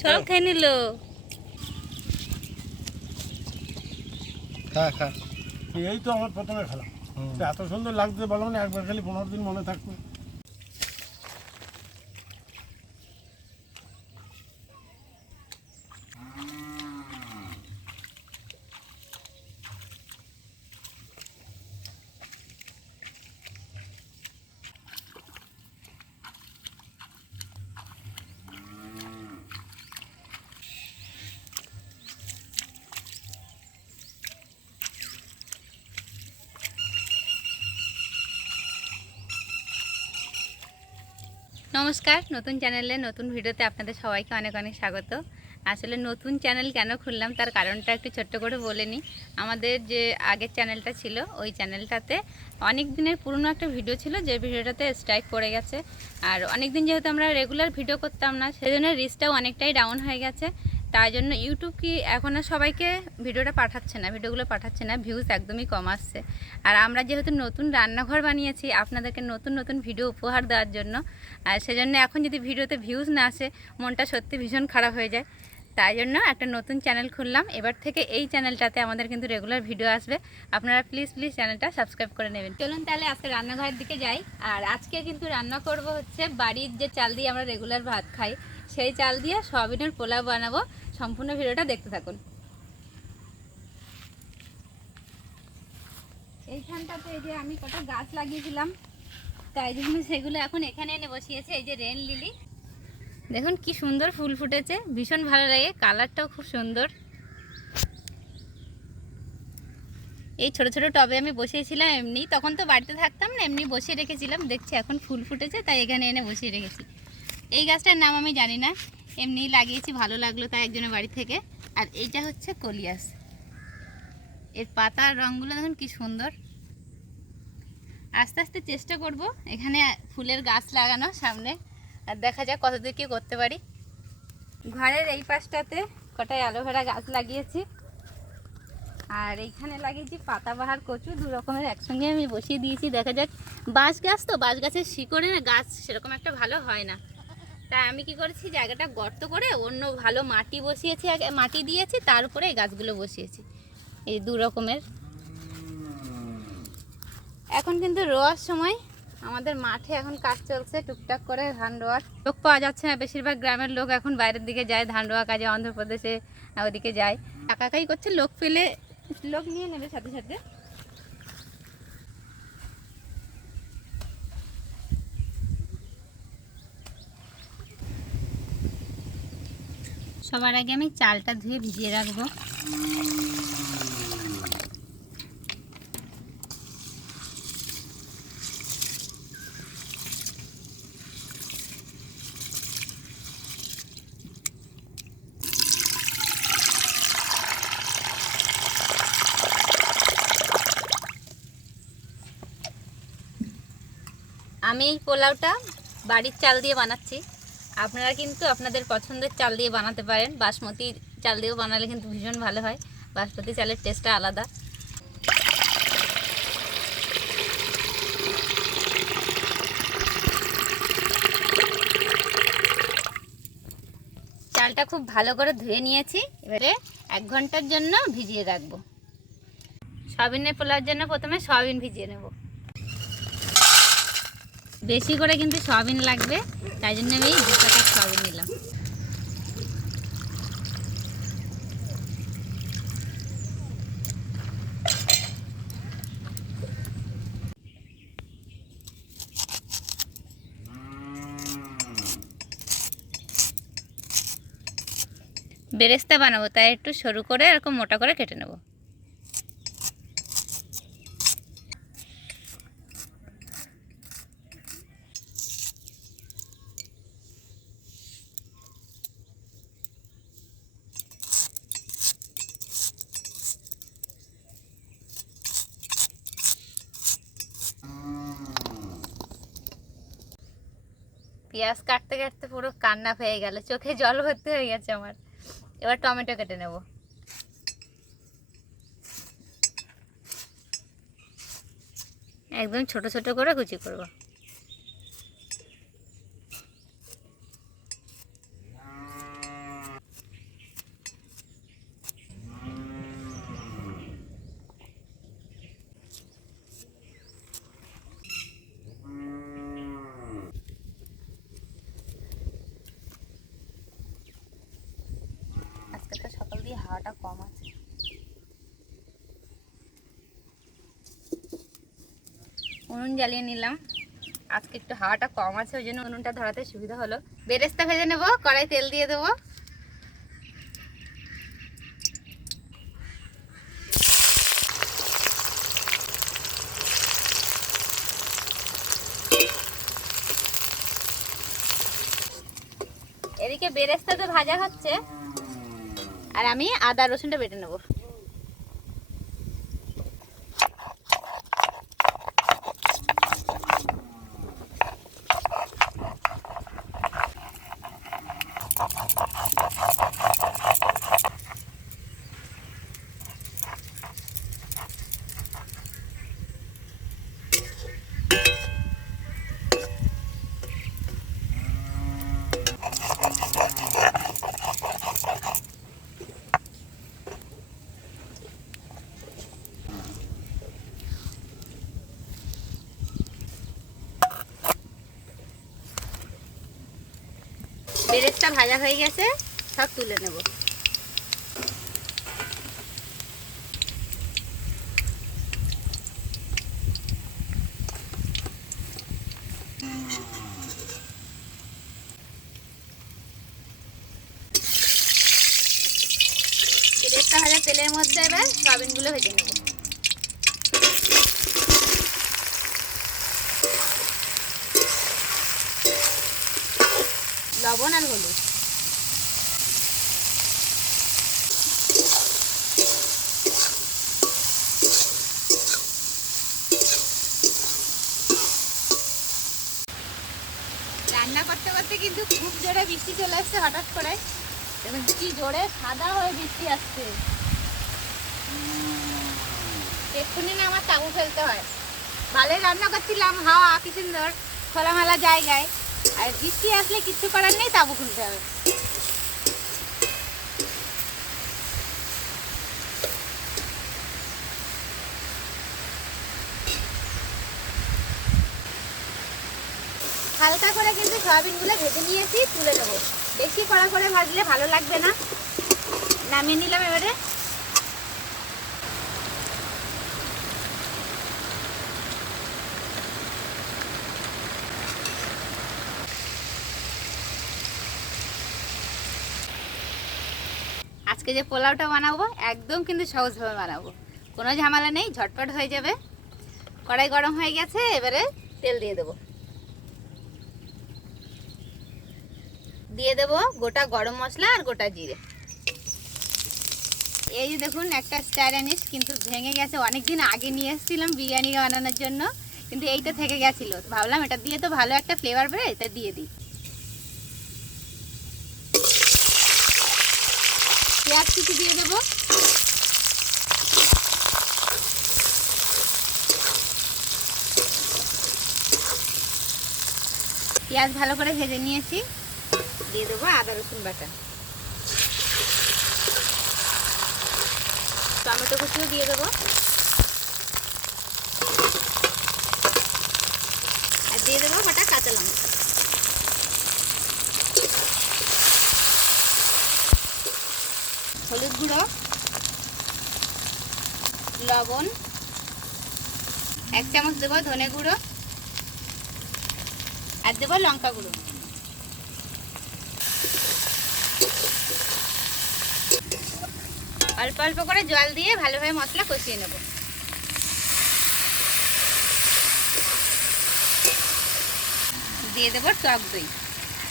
সব খেয়ে নিল। এই তো আমার প্রথমে খেলা হুম। তো এত সুন্দর লাগতে বলো না একবার খালি পনেরো দিন মনে থাকবে। নমস্কার, নতুন চ্যানেলে নতুন ভিডিওতে আপনাদের সবাইকে অনেক অনেক স্বাগত। আসলে নতুন চ্যানেল কেন খুললাম তার কারণটা একটু ছোট্ট করে বলে নিই। আমাদের যে আগের চ্যানেলটা ছিল, ওই চ্যানেলটাতে অনেক দিনের পুরনো একটা ভিডিও ছিল, যে ভিডিওটাতে স্ট্রাইক পড়ে গেছে। আর অনেক দিন যেহেতু আমরা রেগুলার ভিডিও করতাম না, সেজন্য রিচটাও অনেকটাই ডাউন হয়ে গেছে। তাই জন্য ইউটিউব কি এখন আর সবাইকে ভিডিওটা পাঠাচ্ছে না, ভিডিওগুলো পাঠাচ্ছে না ভিউজ একদমই কম আসছে। আর আমরা যেহেতু নতুন রান্নাঘর বানিয়েছি, আপনাদেরকে নতুন নতুন ভিডিও উপহার দেওয়ার জন্য, আর সেজন্য এখন যদি ভিডিওতে ভিউজ না আসে, মনটা সত্যি ভীষণ খারাপ হয়ে যায়। তাই জন্য একটা নতুন চ্যানেল খুললাম। এবার থেকে এই চ্যানেলটাতে আমাদের কিন্তু রেগুলার ভিডিও আসবে। আপনারা প্লিজ প্লিজ চ্যানেলটা সাবস্ক্রাইব করে নেবেন। চলুন তাহলে আজকে রান্নাঘরের দিকে যাই। আর আজকে কিন্তু রান্না করব হচ্ছে বাড়ির যে চাল দিয়ে আমরা রেগুলার ভাত খাই। সেই চাল দিয়ে সয়াবিনের পোলাও বানাবো। সম্পূর্ণ ভিডিওটা দেখতে থাকুন। এইখানটাতে এই যে আমি কত গাছ লাগিয়েছিলাম, তাই জন্য সেগুলো এখন এখানে এনে বসিয়েছে, এই যে রেন লিলি। দেখুন কি সুন্দর ফুল ফুটেছে, ভীষণ ভালো লাগে, কালারটাও খুব সুন্দর। এই ছোট ছোট টবে আমি বসিয়েছিলাম এমনি, তখন তো বাড়িতে থাকতাম না, এমনি বসিয়ে রেখেছিলাম, দেখছি এখন ফুল ফুটেছে, তাই এখানে এনে বসিয়ে রেখেছি। এই গাছটার নাম আমি জানি না। এমনি লাগিয়েছি, ভালো লাগল তাই একজনের বাড়ি থেকে। আর এইটা হচ্ছে কলিয়াস। এর পাতার রঙগুলো দেখুন কি সুন্দর। আস্তে আস্তে চেষ্টা করব এখানে ফুলের গাছ লাগানো সামনে। আর দেখা যাক কতদূর কি করতে পারি। ঘরের এই পাশটাতে কটায় অ্যালোভেরা গাছ লাগিয়েছি। আর এইখানে লাগিয়েছি পাতাবাহার কচু, দু রকমের একসঙ্গে আমি বসিয়ে দিয়েছি। দেখা যাক বাঁশ গাছ তো, বাঁশ গাছের শিকড়ে না গাছ সেরকম একটা ভালো হয় না। তাই আমি কি করেছি, জায়গাটা গর্ত করে অন্য ভালো মাটি বসিয়েছি মাটি দিয়েছি, তার উপরে এই গাছগুলো বসিয়েছি। এই দু রকমের। এখন কিন্তু রোয়ার সময়, আমাদের মাঠে এখন কাজ চলছে, টুকটাক করে ধান রোয়ার। লোক পাওয়া যাচ্ছে না, বেশিরভাগ গ্রামের লোক এখন বাইরের দিকে যায়, ধান রোয়া কাজে, অন্ধ্রপ্রদেশে, ওদিকে যায়। একাকাই করছে, লোক পেলে, লোক নিয়ে নেবে সাথে সাথে। সবার আগে আমি চালটা ধুয়ে ভিজিয়ে রাখব। আমি এই পোলাওটা বাড়ির চাল দিয়ে বানাচ্ছি। আপনারা কিন্তু আপনাদের পছন্দের চাল দিয়ে বানাতে পারেন। বাসমতি চাল দিয়েও বানালে কিন্তু ভীষণ ভালো হয়। বাসমতি চালের টেস্টটা আলাদা। চালটা খুব ভালো করে ধুয়ে নিয়েছি। এবারে এক ঘণ্টার জন্য ভিজিয়ে রাখব। সয়াবিনের পোলার জন্য প্রথমে সয়াবিন ভিজিয়ে নেব। বেশি করে কিন্তু সয়াবিন লাগবে, তাই জন্য আমি দু প্যাকেট সয়াবিন নিলাম বেরেস্তা বানাবো, তাই একটু সরু করে এরকম মোটা করে কেটে নেব। পেঁয়াজ কাটতে কাটতে পুরো কান্না হয়ে গেল, চোখে জল ভর্তি হয়ে গেছে আমার। এবার টমেটো কেটে নেব। একদম ছোট ছোট করে কুচি করব হাওয়াটা কম আছে উনুন জ্বালিয়ে নিলাম। আজকে একটু হাওয়াটা কম আছে, ওই জন্য উনুনটা ধরাতে সুবিধা হলো। বেরেস্তা ভেজে নেব, কড়াই তেল দিয়ে দেবো। এদিকে বেরেস্তা তো ভাজা হচ্ছে। আর আমি আদা রসুনটা বেটে নেব। বেরেস্তা ভাজা হয়ে গেছে, সব তুলে নেব। বেরেস্তা ভাজা তেলের মধ্যে এবার সয়াবিনগুলো ভেজে নেব। লবণ আর হলুদ। রান্না করতে করতে কিন্তু খুব জোরে বৃষ্টি চলে আসছে হঠাৎ করে। এবং কি জোরে সাদা হয়ে বৃষ্টি আসছে। এক্ষুনি না আমার তাবু ফেলতে হয়। ভালোই রান্না করছিলাম হাওয়া কি সুন্দর খোলামেলা জায়গায়। আর বৃষ্টি আসলে কিছু করার নেই, তাবু খুলতে হবে। হালকা করে কিন্তু সয়াবিনগুলো ভেজে নিয়েছি, তুলে নেব। বেশি কড়া করে ভাজলে ভালো লাগবে না। নামিয়ে নিলাম এবারে। আজকে যে পোলাওটা বানাবো, একদম কিন্তু সহজভাবে বানাবো। কোনো ঝামেলা নেই, ঝটপট হয়ে যাবে। কড়াই গরম হয়ে গেছে, এবারে তেল দিয়ে দেবো। দিয়ে দেবো গোটা গরম মশলা আর গোটা জিরে। এই যে দেখুন, একটা স্টার অ্যানিস কিন্তু ভেঙে গেছে। অনেক দিন আগে নিয়ে এসেছিলাম বিরিয়ানি বানানোর জন্য, কিন্তু এইটা থেকে গেছিল। ভাবলাম এটা দিয়ে তো ভালো একটা ফ্লেভার বেরো এটা দিয়ে দিই। পেঁয়াজ কুচি দিয়ে দেবো। পেঁয়াজ ভালো করে ভেজে নিয়েছি। দিয়ে দেবো আদা, রসুন বাটা। টমেটো কুচিও দিয়ে দেবো। আর দিয়ে দেবো কটা কাঁচা লঙ্কা হলুদ গুঁড়ো লবণ। এক চামচ দেবো ধনে গুঁড়ো আর দেবো লঙ্কা গুঁড়ো। অল্প অল্প করে জল দিয়ে ভালোভাবে মশলা কষিয়ে নেব। দিয়ে দেবো টক দই।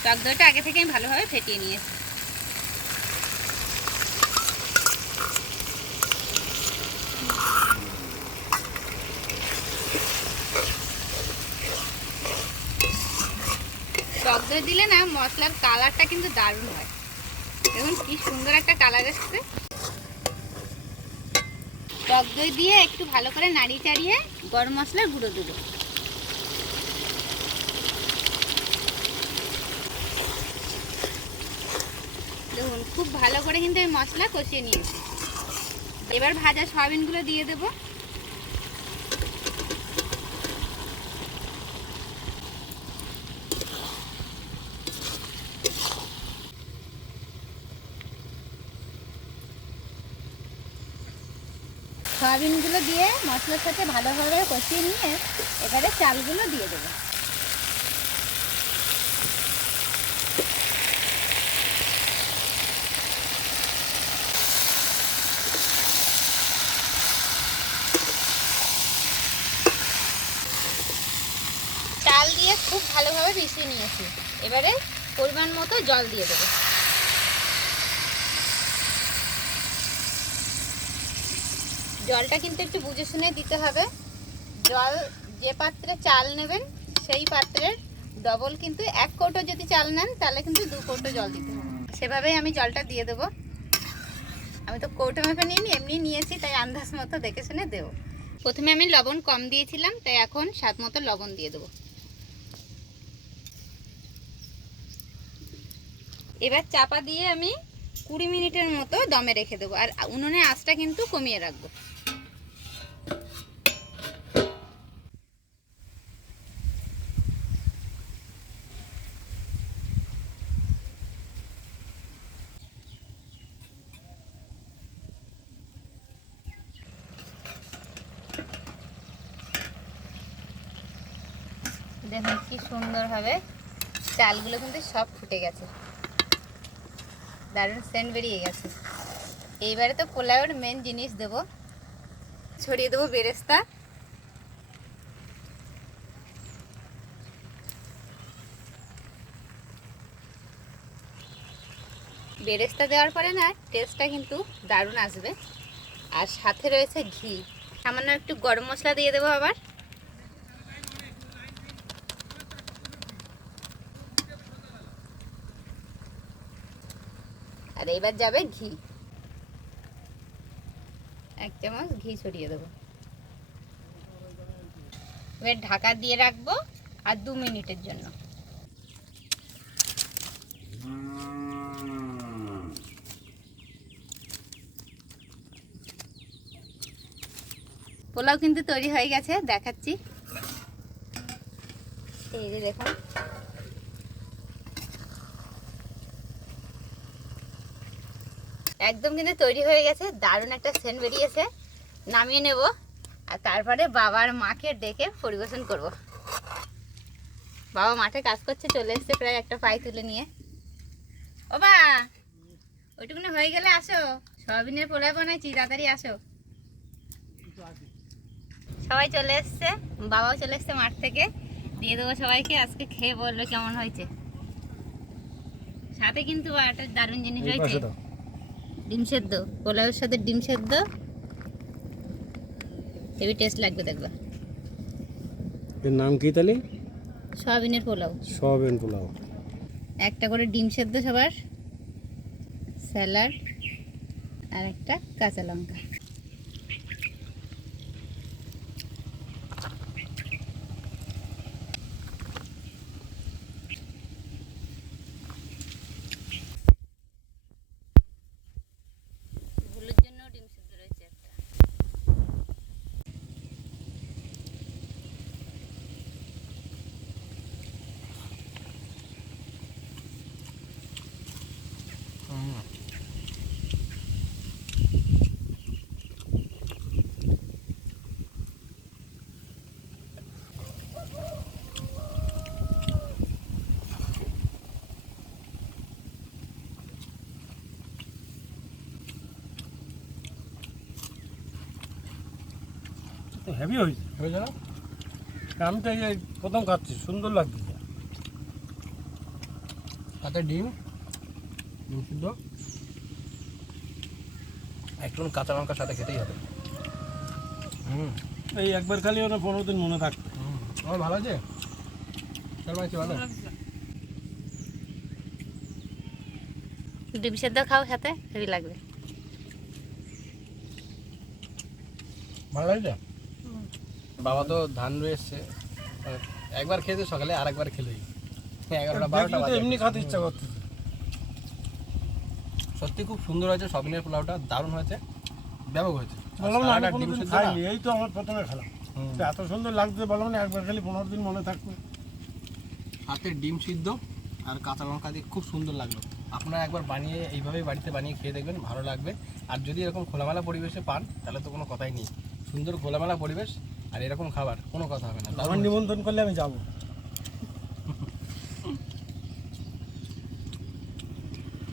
টক দইটা আগে থেকে আমি ভালোভাবে ফেটিয়ে নিয়েছি। দই দিলে না মশলার কালারটা কিন্তু দারুণ হয়। দেখুন কি সুন্দর একটা কালার এসছে। টক দই দিয়ে একটু ভালো করে নাড়িয়ে চাড়িয়ে গরম মশলার গুঁড়ো দেবো। দেখুন, খুব ভালো করে কিন্তু আমি মশলা কষিয়ে নিয়েছি। এবার ভাজা সয়াবিনগুলো দিয়ে দেবো। সয়াবিনগুলো দিয়ে মশলার সাথে ভালোভাবে কষিয়ে নিয়ে এবারে চালগুলো দিয়ে দেবো। চাল দিয়ে খুব ভালোভাবে মিশিয়ে নিয়েছি। এবারে পরিমাণ মতো জল দিয়ে দেবো। জলটা কিন্তু একটু বুঝে শুনে দিতে হবে। জল যে পাত্রে চাল নেবেন, সেই পাত্রের ডবল কিন্তু এক কৌটো যদি চাল নেন, তাহলে কিন্তু দু কৌটো জল দিতে হবে। সেভাবেই আমি জলটা দিয়ে দেবো। আমি তো কৌটো মেপে নিইনি, এমনি নিয়েছি, তাই আন্দাজ মতো দেখে শুনে দেবো। প্রথমে আমি লবণ কম দিয়েছিলাম, তাই এখন স্বাদ মতো লবণ দিয়ে দেবো। এবার চাপা দিয়ে আমি কুড়ি মিনিটের মতো দমে রেখে দেবো, আর উনুনে আঁচটা কিন্তু কমিয়ে রাখব। দেখুন কি সুন্দর হবে। চালগুলো কিন্তু সব ফুটে গেছে। দারুণ সেন্ট বেরিয়ে গেছে। এইবারে তো পোলাওয়ের মেন জিনিস দেব। ছড়িয়ে দেবো বেরেস্তা। বেরেস্তা দেওয়ার পরে না টেস্টটা কিন্তু দারুণ আসবে। আর সাথে রয়েছে ঘি। সামান্য একটু গরম মশলা দিয়ে দেবো আবার। আর এবার যাবে ঘি। এক চামচ ঘি ছড়িয়ে দেবো। এবার ঢাকা দিয়ে রাখব আর দু মিনিটের জন্য। পোলাও কিন্তু তৈরি হয়ে গেছে, দেখাচ্ছি। এই যে দেখুন। একদম কিন্তু তৈরি হয়ে গেছে দারুণ একটা সেন্ট বেরিয়েছে। নামিয়ে নেব আর তারপরে বাবার মাকে ডেকে পরিবেশন করব। বাবা মাঠে কাজ করছে চলে এসছে প্রায় একটা পাই তুলে নিয়ে। ও বা ওইটুকুনি হয়ে গেলে আসো সয়াবিনের পোলাও বানাইছি তাড়াতাড়ি আসো। সবাই চলে এসছে বাবাও চলে এসছে মাঠ থেকে। দিয়ে দেবো সবাইকে আজকে খেয়ে বলল কেমন হয়েছে। সাথে কিন্তু একটা দারুণ জিনিস হয়েছে ডিম সেদ্ধ পোলাওয়ের সাথে ডিম সেদ্ধ। হেভি টেস্ট লাগবে দেখবা। এর নাম কি তাহলে? সয়াবিনের পোলাও। সয়াবিন পোলাও। একটা করে ডিম সেদ্ধ সবার। স্যালাড আর একটা কাঁচা লঙ্কা ভুলের জন্য ডিম সেদ্ধ রয়েছে একটা হেভি হয়েছে। হয়েছে না আমি তো এই প্রথম খাচ্ছি সুন্দর লাগছে তাতে ডিম? ডিম সিদ্ধ? একটু কাঁচা লঙ্কার সাথে খেতেই হবে। হুম। এই একবার খালি ওরা পনেরো দিন মনে থাকবে। হুম। আমার ভালো আছে? ভালো? ডিম সেদ্ধ খাও সাথে হেভি লাগবে। ভালো লাগছে? বাবা তো ধান রয়ে এসছে একবার খেয়েছে সকালে আর একবার খেলেই এগারোটা বারোটা দেখলে তো বাজে। এমনি খাতে ইচ্ছা করতেছে। সত্যি খুব সুন্দর হয়েছে সবিনের পোলাওটা দারুণ হয়েছে ব্যাপক হয়েছে। বললাম না আমি সালাড আর ডিম কোনোদিন খাইনি এই তো আমার প্রথমে খেলাম। এত সুন্দর লাগছে বললাম না একবার খালি পনেরো দিন মনে থাকবে। হাতের ডিম সিদ্ধ আর কাঁচা লঙ্কা দিয়ে খুব সুন্দর লাগল। আপনারা একবার বানিয়ে এইভাবেই বাড়িতে বানিয়ে খেয়ে দেখবেন ভালো লাগবে। আর যদি এরকম খোলামেলা পরিবেশে পান তাহলে তো কোনো কথাই নেই। সুন্দর খোলামেলা পরিবেশ আর এরকম খাবার কোনো কথা হবে না। আমার নিমন্ত্রণ করলে আমি যাব।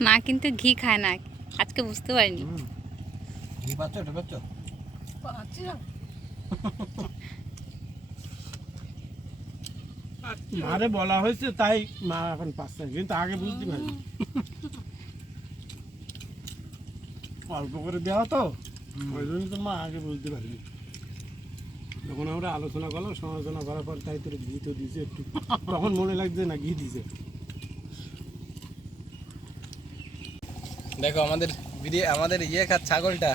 মা কিন্তু ঘি খায় না আজকে বুঝতে পারিনি। ঘি পাচ্ছ এটা পাচ্ছ? পাচ্ছি আরে বলা হয়েছে তাই মা এখন পাচ্ছে। কিন্তু আগে বুঝতে পারি অল্প করে দেওয়া তো ওই জন্য তো মা আগে বুঝতে পারিনি। যখন আমরা আলোচনা করলাম সমালোচনা করার পর তাই তোর ঘি তো দিছে একটু। তখন মনে লাগছে না ঘি দিছে। দেখো আমাদের বিরিয়ে আমাদের ইয়ে খাচ্ছে ছাগলটা।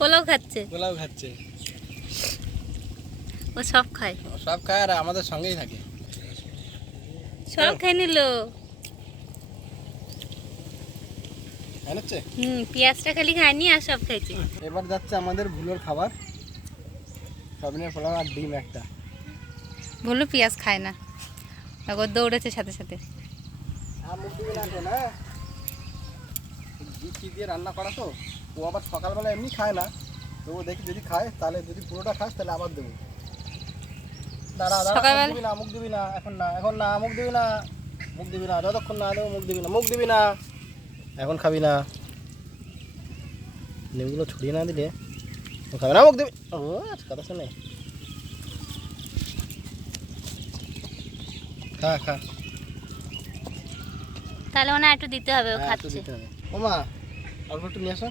পোলাও খাচ্ছে। পোলাও খাচ্ছে। ও সব খায়। ও সব খায় আর আমাদের সঙ্গেই থাকে। সব খেয়ে নিল। হুম পেঁয়াজটা খালি খায়নি আর সব খাইছে। এবার যাচ্ছে আমাদের ভুলোর খাবার। সবিনের পোলাও আর ডিম একটা। বলল পেঁয়াজ খায় না। ও দৌড়েছে সাথে সাথে। তো ঘি দিয়ে রান্না করা তো। ও আবার সকালবেলা এমনি খায় না। তবু দেখি যদি খায় তাহলে যদি পুরোটা খাস তাহলে আবার দেবো। দাঁড়া দিবি না মুখ দিবি না এখন না এখন না মুখ দিবি না। মুখ দিবি না যতক্ষণ না দেবো মুখ দিবি না মুখ দিবি না। এখন খাবি না। নিমগুলো ছড়িয়ে না দিলে ও খাবে না মুখ দিবি? ও আচ্ছা, কথা শুনে। খা খা। তাহলে হয় একটু দিতে হবে ও হ্যাঁ, খাচ্ছে। ও মা অল্প একটু নিয়ে আসো।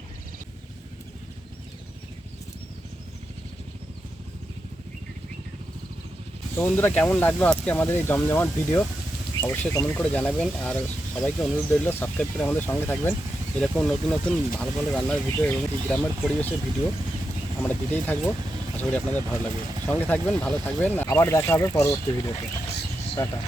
তো বন্ধুরা কেমন লাগল আজকে আমাদের এই জমজমাট ভিডিও অবশ্যই কমেন্ট করে জানাবেন আর সবাইকে অনুরোধ রইল সাবস্ক্রাইব করে আমাদের সঙ্গে থাকবেন। এরকম নতুন নতুন ভালো ভালো রান্নার ভিডিও এবং গ্রামের পরিবেশের ভিডিও আমরা দিতেই থাকব। আশা করি আপনাদের ভালো লাগবে। সঙ্গে থাকবেন, ভালো থাকবেন। আবার দেখা হবে পরবর্তী ভিডিওতে। টাটা।